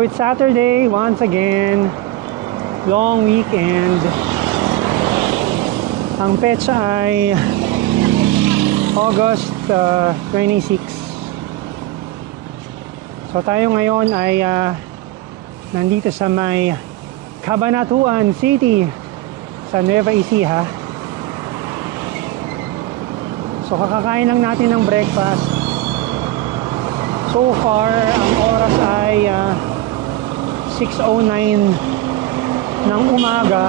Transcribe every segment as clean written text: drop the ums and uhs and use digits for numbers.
So it's Saturday once again. Long weekend. Ang petsa ay August 26. So tayo ngayon ay nandito sa may Cabanatuan City sa Nueva Ecija. So kakakain lang natin ng breakfast. So far ang oras ay 6:09 ng umaga.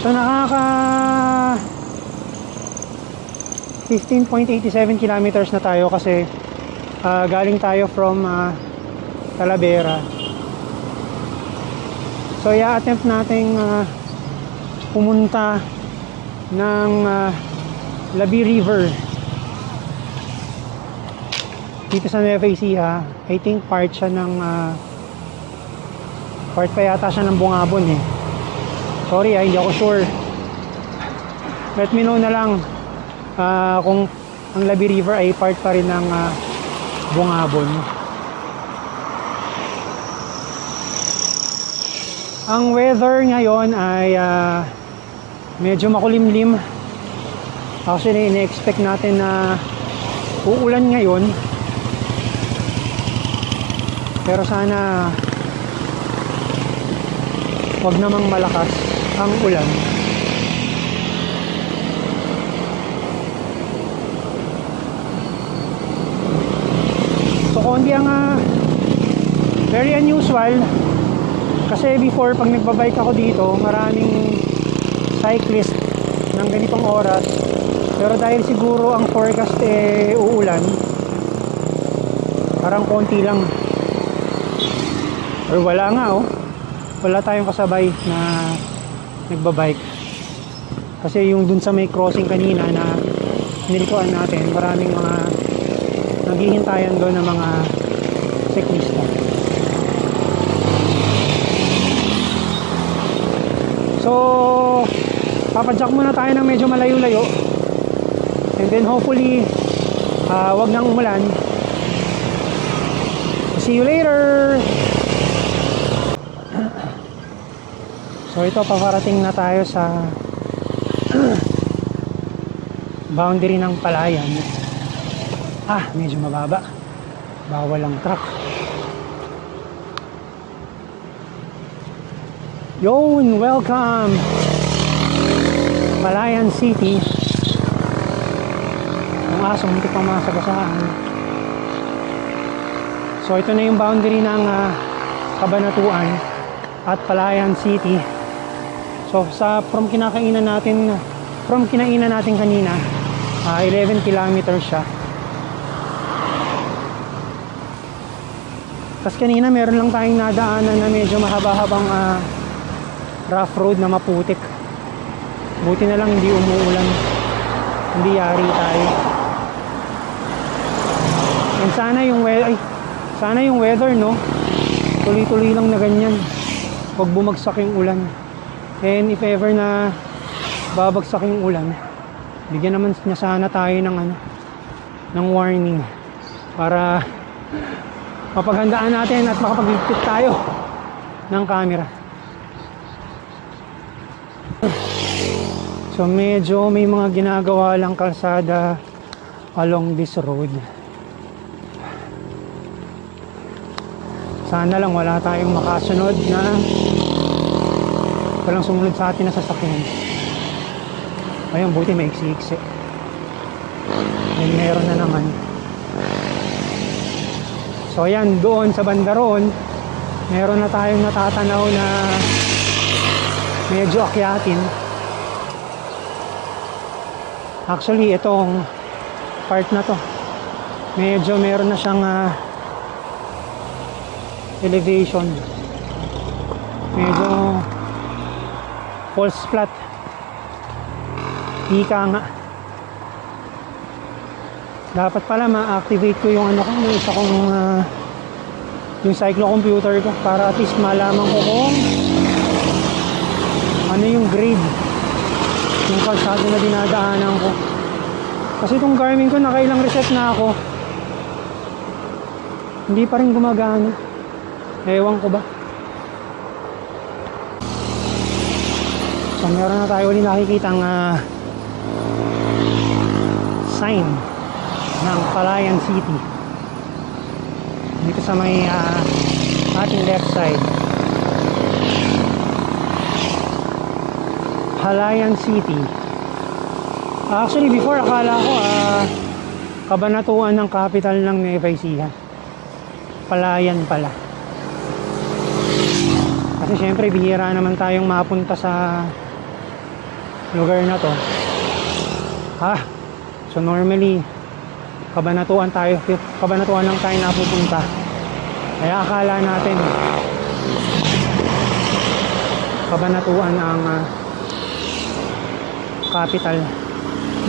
So nakaka 15.87 kilometers na tayo kasi galing tayo from Talavera. So i-attempt nating pumunta ng Labi River dito sa Nueva Ecija. I think part siya ng part pa yata siya ng Bungabon eh. Sorry hindi ako sure. Let me know na lang kung ang Labi River ay part pa rin ng Bungabon. Ang weather ngayon ay medyo makulimlim. Actually ina-expect natin na uulan ngayon, pero sana wag namang malakas ang ulan. So kundi ang very unusual kasi before pag nagbabike ako dito maraming cyclist ng ganitong oras, pero dahil siguro ang forecast uulan, parang konti lang or wala nga wala tayong kasabay na nagbabike. Kasi yung dun sa may crossing kanina na nilikuan natin, maraming mga naghihintayan doon ng mga siklista. So papadyak muna tayo ng medyo malayo-layo, and then hopefully wag nang umulan. See you later. So ito, paparating na tayo sa boundary ng Palayan. Medyo mababa, bawal ang truck. Yon, welcome Palayan City. Ang aso muntik pang masagasaan. So ito na yung boundary ng Cabanatuan at Palayan City. So from kinainan natin kanina, 11 kilometers siya. Tapos kanina meron lang tayong nadaanan na medyo mahaba-habang rough road na maputik. Buti na lang hindi umuulan, hindi yari tayo. And sana yung weather tuloy-tuloy lang na ganyan, huwag bumagsak yung ulan. And if ever na babagsak yung ulan, bigyan naman niya sana tayo ng warning para mapaghandaan natin at makapagligpit tayo ng camera. So medyo may mga ginagawa lang kalsada along this road. Sana lang wala tayong makasunod na walang sumunod sa atin na sasakyan. Ayun, buti may iksi-iksi. May meron na naman. So ayan, doon sa banda roon, meron na tayong natatanaw na medyo akyatin. Actually, itong part na to, medyo meron na siyang elevation. Medyo false flat. Ika nga. Dapat pala ma-activate ko yung yung cyclocomputer ko para at least malaman ko kung ano yung grade yung kalsada na dinadaanan ko. Kasi itong Garmin ko nakailang reset na ako, Hindi pa rin gumagana. Ewan ko ba. So meron na tayo ulit nakikitang sign ng Palayan City dito sa may ating left side. Palayan City. Actually before akala ko kabanatuan ng capital ng Nueva Ecija. Palayan pala. Kasi syempre bihira naman tayong mapunta sa lugar na to. So normally kabanatuan lang tayo napupunta. Kaya akala natin kabanatuan ang capital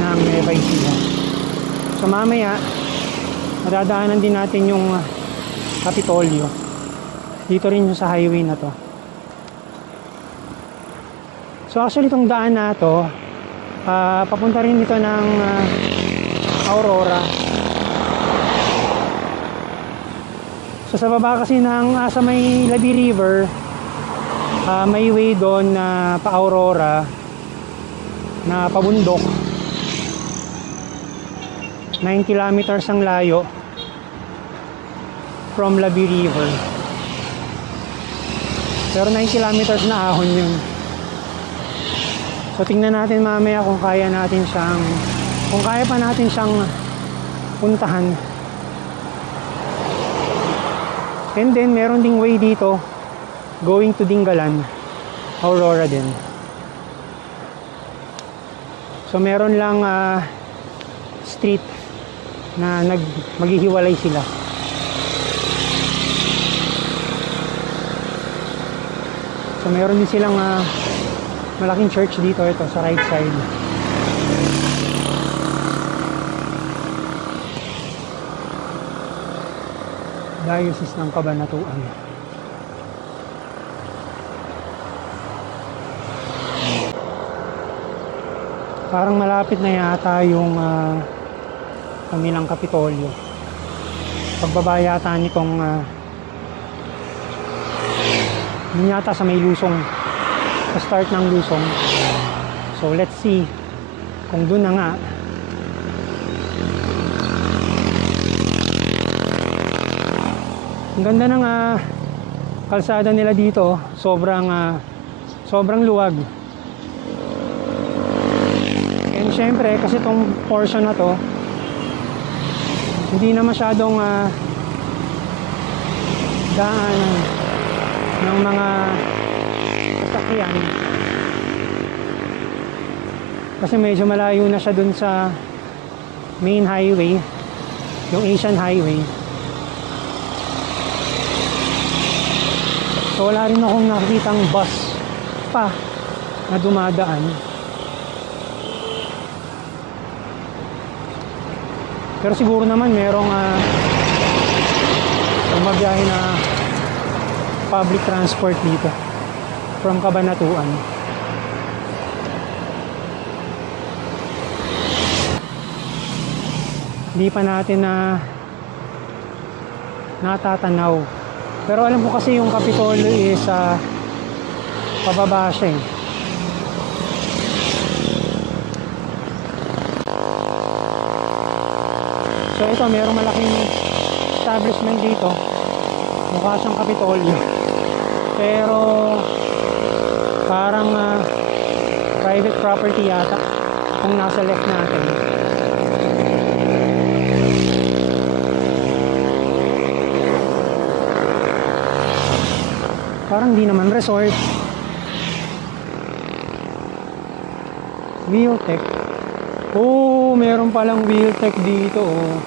ng Nueva Ecija. So mamaya madadaanan din natin yung Kapitolyo dito rin sa highway na to. So actually itong daan na to papunta rin dito ng Aurora. So sa baba kasi ng sa may Labi River, may way doon na pa Aurora na pabundok. 9 kilometers ang layo from Labi River. Pero 9 kilometers na ahon yun. So tingnan natin mamaya kung kaya pa natin siyang puntahan. And then meron ding way dito going to Dingalan, Aurora din. So meron lang street na maghihiwalay sila. So meron din silang malaking church dito, ito sa right side. Diocese ng Cabanatuan. Parang malapit na yata yung kanilang Kapitolyo. Pagbaba yata nitong yun yata sa may Lusong, sa start ng Lusong. So let's see kung doon na nga. Ang ganda ng kalsada nila dito, sobrang luwag. And syempre kasi itong portion na to hindi na masyadong daanan ng mga sasakyan kasi medyo malayo na siya dun sa main highway, yung Asian Highway. So wala rin akong nakikitang bus pa na dumadaan. Pero siguro naman merong bumabiyahe na public transport dito from Cabanatuan. Hindi pa natin natatanaw. Pero alam ko kasi yung Kapitolyo is pababa siya eh. So ito, mayroong malaking establishment dito. Mukha siyang Kapitolyo. Pero parang private property yata kung nasa left natin. Parang di naman resort. Wheeltech. Oh, meron palang Wheeltech dito oh.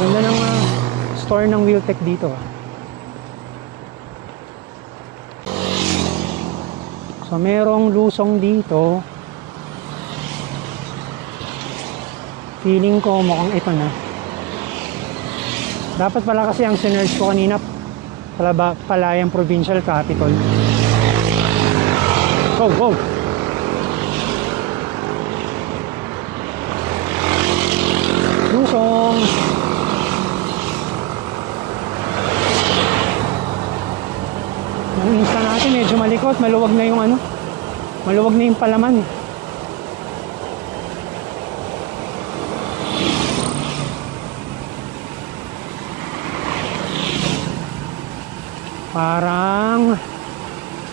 Ganda ng store ng Wheeltech dito ah. So merong Lusong dito. Feeling ko mukhang ito na. Dapat pala kasi ang sinerge ko kanina Palayan Provincial Capital. Go, go! Lusong. Yung insta natin medyo malikot, maluwag na yung ano, maluwag na yung palaman.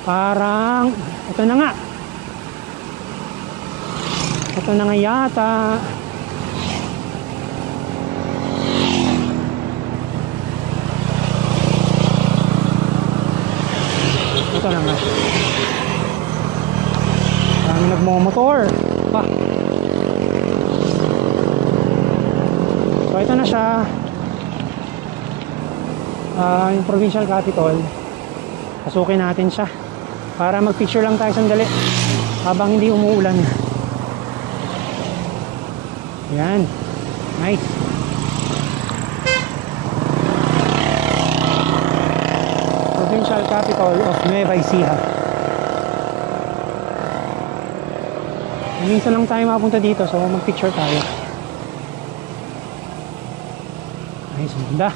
Parang ito na nga. Ito na nga yata. Ito na nga. Dami nagmomotor. Pa. So ito na siya. Yung provincial capital. Pasukin natin siya para mag-picture lang tayo sandali habang hindi umuulan. Yan. Nice. Provincial capital of Nueva Ecija. Minsan lang tayo mapunta dito, so mag-picture tayo. Nice. Ganda.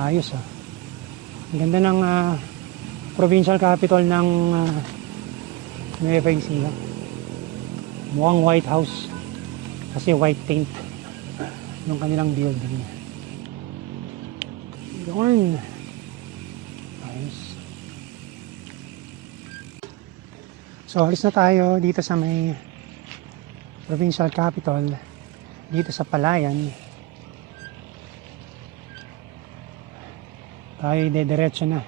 Ayos ah. Ang ganda ng provincial capital ng Nueva Ecija. Mukhang White House kasi white paint yung kanilang building. Yun. Ayos. So alis na tayo dito sa may provincial capital dito sa Palayan. Tayo dediretso na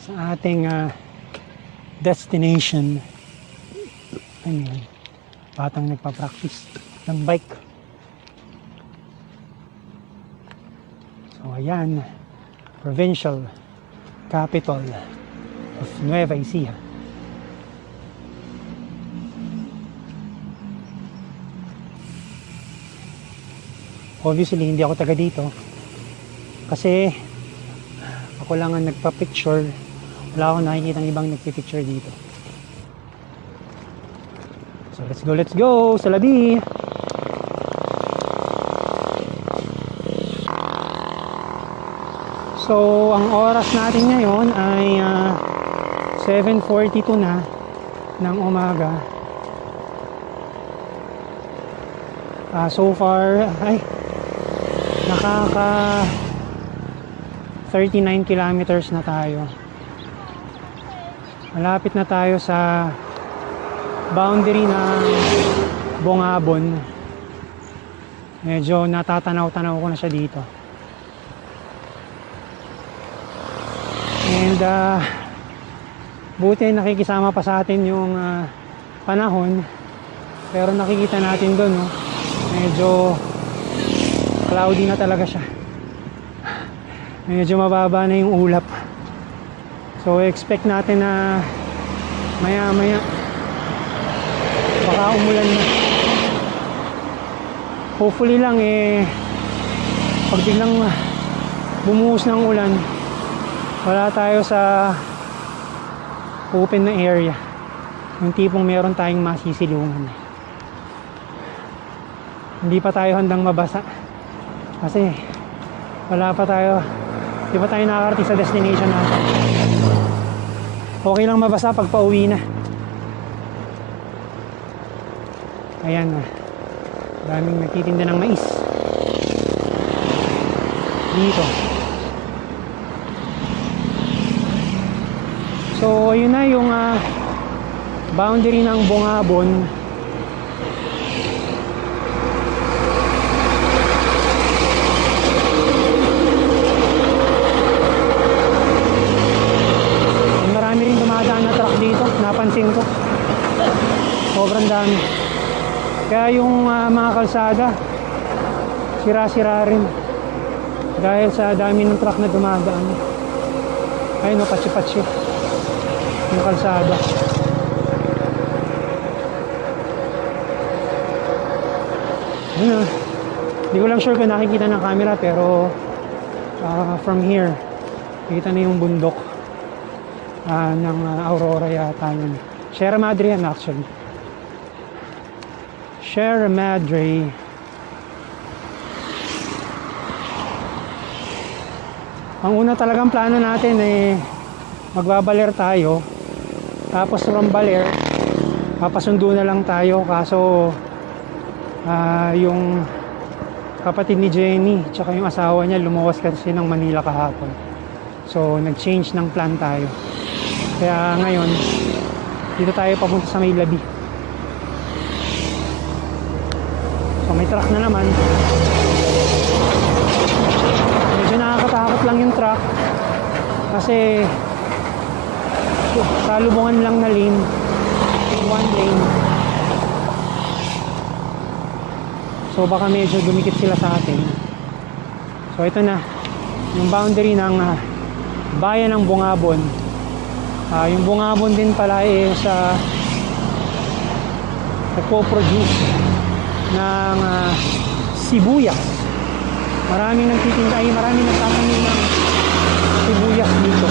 sa ating destination. Ayun, batang nagpa-practice ng bike. So ayan, provincial capital of Nueva Ecija. Obviously hindi ako taga dito kasi ako lang ang nagpa-picture. Wala akong nakikita ng ibang nagpipicture dito. So let's go sa labi. So ang oras natin ngayon ay 7:42 na ng umaga. So far ay nakaka 39 kilometers na tayo. Malapit na tayo sa boundary ng Bongabon. Medyo natatanaw-tanaw ko na siya dito. And buti nakikisama pa sa atin yung panahon. Pero nakikita natin doon, no? Medyo cloudy na talaga siya. Medyo mababa na yung ulap. So expect natin na maya maya baka umulan na. Hopefully lang pag biglang bumuhos ng ulan, wala tayo sa open na area. Yung tipong meron tayong masisilungan. Hindi pa tayo handang mabasa kasi wala pa tayo, di pa tayo nakakarating sa destination natin. Okay lang mabasa pag pauwi na. Ayan na, daming nagtitinda ng mais dito. So ayun na yung boundary ng Bongabon. Marami rin dumadaan na truck dito, napansin ko. Sobrang dami. Kaya yung mga kalsada sira-sira rin dahil sa dami ng truck na dumadaan. Ayun o, patsi-patsi yung kalsada. Ayun, hindi ko lang sure kung nakikita ng camera, pero from here kita na yung bundok ng Aurora yata yun. Sierra Madre yan actually. Sierra Madre. Ang una talagang plano natin magbabaler tayo. Tapos from Baler, papasundo na lang tayo. Kaso yung kapatid ni Jenny tsaka yung asawa niya lumuwas kasi ng Manila kahapon. So nag-change ng plan tayo. Kaya ngayon dito tayo papunta sa May Labi. So may truck na naman. Medyo nakakatakot lang yung truck kasi salubungan lang na lane, one lane. So baka medyo dumikit sila sa atin. So ito na yung boundary ng bayan ng Bungabon. Yung Bungabon din pala sa nagpo-produce ng sibuyas. Maraming nagtitinda, maraming nagtatanim ng sibuyas dito.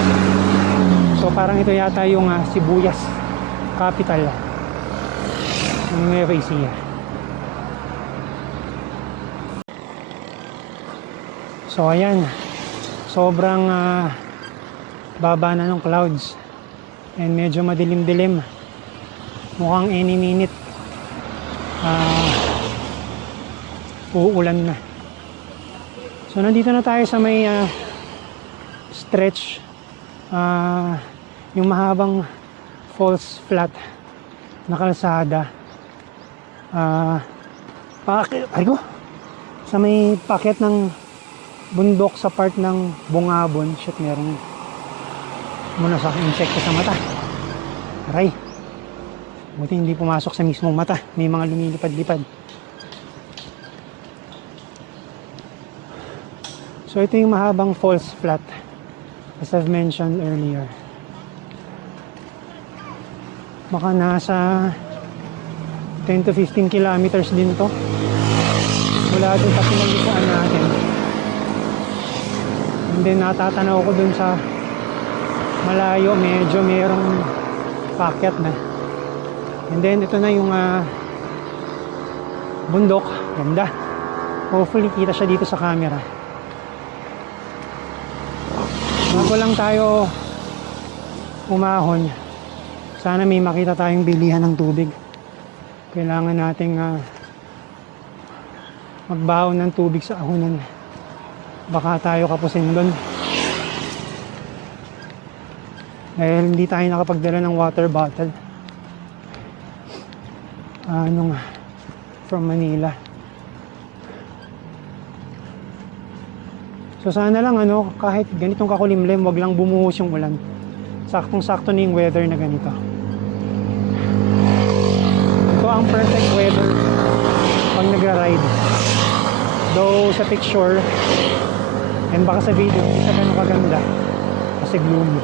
So parang ito yata yung sibuyas capital ng Nueva Ecija. So ayan, sobrang baba na ng clouds and medyo madilim-dilim. Mukhang any minute uulan na. So nandito na tayo sa may stretch, yung mahabang falls flat na kalsada. Sa may paket ng bundok sa part ng Bungabon. Shit, meron muna sa insekto sa mata. Aray, buti hindi pumasok sa mismong mata. May mga lumilipad-lipad. So ito yung mahabang falls flat as I've mentioned earlier. Baka nasa 10 to 15 kilometers din to mula dun sa pinaglukuan natin. And then natatanaw ko dun sa malayo, medyo mayroong packet na. And then ito na yung bundok. Ganda. Hopefully kita siya dito sa camera. Bago lang tayo umahon, sana may makita tayong bilihan ng tubig. Kailangan nating magbaon ng tubig sa ahonan. Baka tayo kapusin doon. Dahil hindi tayo nakapagdala ng water bottle from Manila. So sana lang kahit ganitong kakulimlim, wag lang bumuhos yung ulan. Saktong-sakto na yung weather na ganito. Ito ang perfect weather pag nagra-ride. Though sa picture and baka sa video, hindi sa ganun kaganda kasi gloomy.